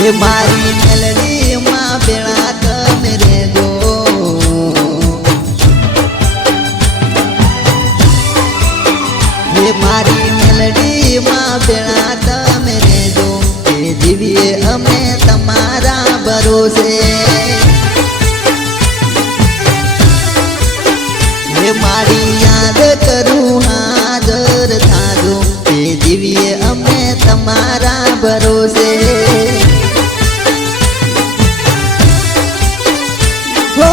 हे मारी मेलडी मां बेड़ा तमे रेजो हे मारी मेलडी मां बेड़ा तमे रेजो हे जीवीए अमे तमारा भरोसे हे मारी याद करूं हाजर थाजो हे जीवीए अमे तमारा भरोसे हो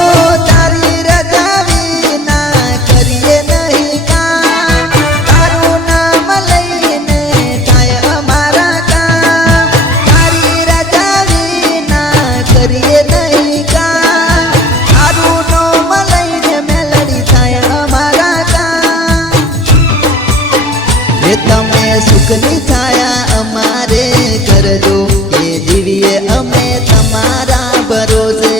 तारी रजावी ना करिए नहीं काम तारू नाम लईने थाय अमारा काम तारी रजावी ना करिए नहीं काम तारू नाम लईने मेलडी थाय अमारा काम हे तमे सुखनी थाया अमारे करजो हे जीवीए अमे तमारा भरोसे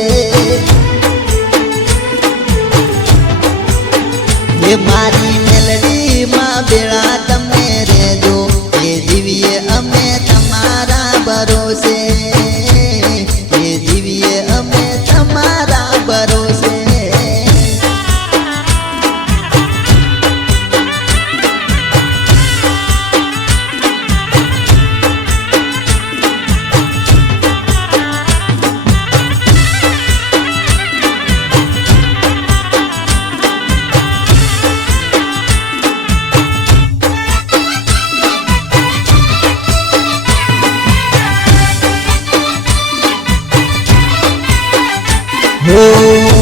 हे मारी मेलडी मां बेड़ा तमे रेजो हे जीवीए अमे तमारा भरोसे हे जीवीए अमे तमारा भरोसे हो